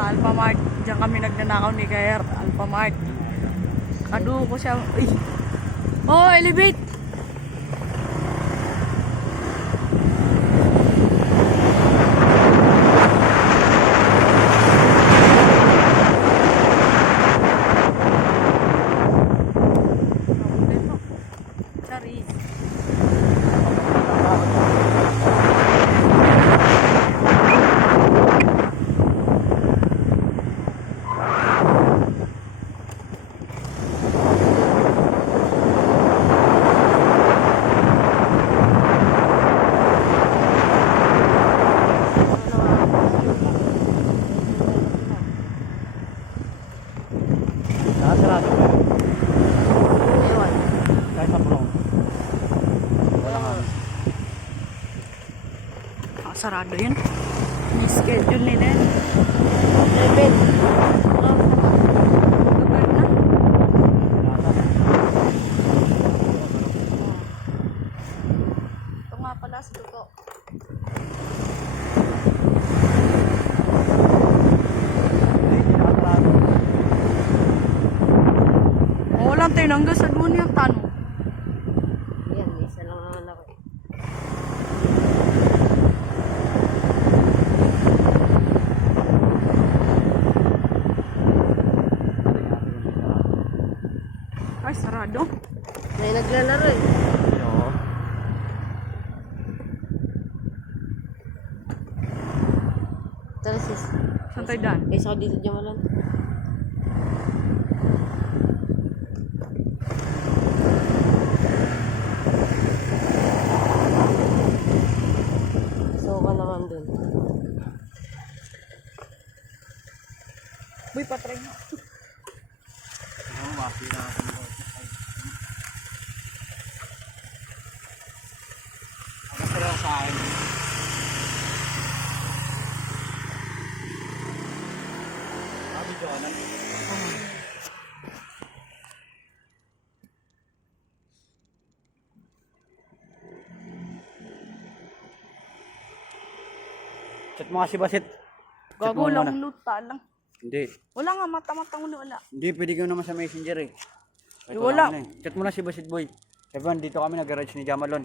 sa Alpha Mart. Diyan kami nagnanakaw ni Kayer. Alpha Mart. Kadu ko siya. Uy. Oh, elevate! Nakasarado ba? Ewan. Kahit sa. Wala nga. Ah, sarado yun. May schedule nila yun. Na. Ito nga pala si Tuto. Oo lang tayo nang gasad mo yung tanong. Yan, isa lang naman ako. eh. Ay, sarado. May naglalaro eh. Tara sis. Saan tayo daan? Isa ako dito dyan malang. So naman dun. Boy, patry mo. Oo, makakita ako ko, ano? Chat mo nga si Basit. Chat mo Gago muna. lang luta lang. Hindi. Wala nga, mata-mata mo wala. Hindi, pwede ka naman sa messenger eh. Kahit wala. ka na eh. Chat mo na si Basit Boy. Evan, dito kami nag-garage ni Jamalon.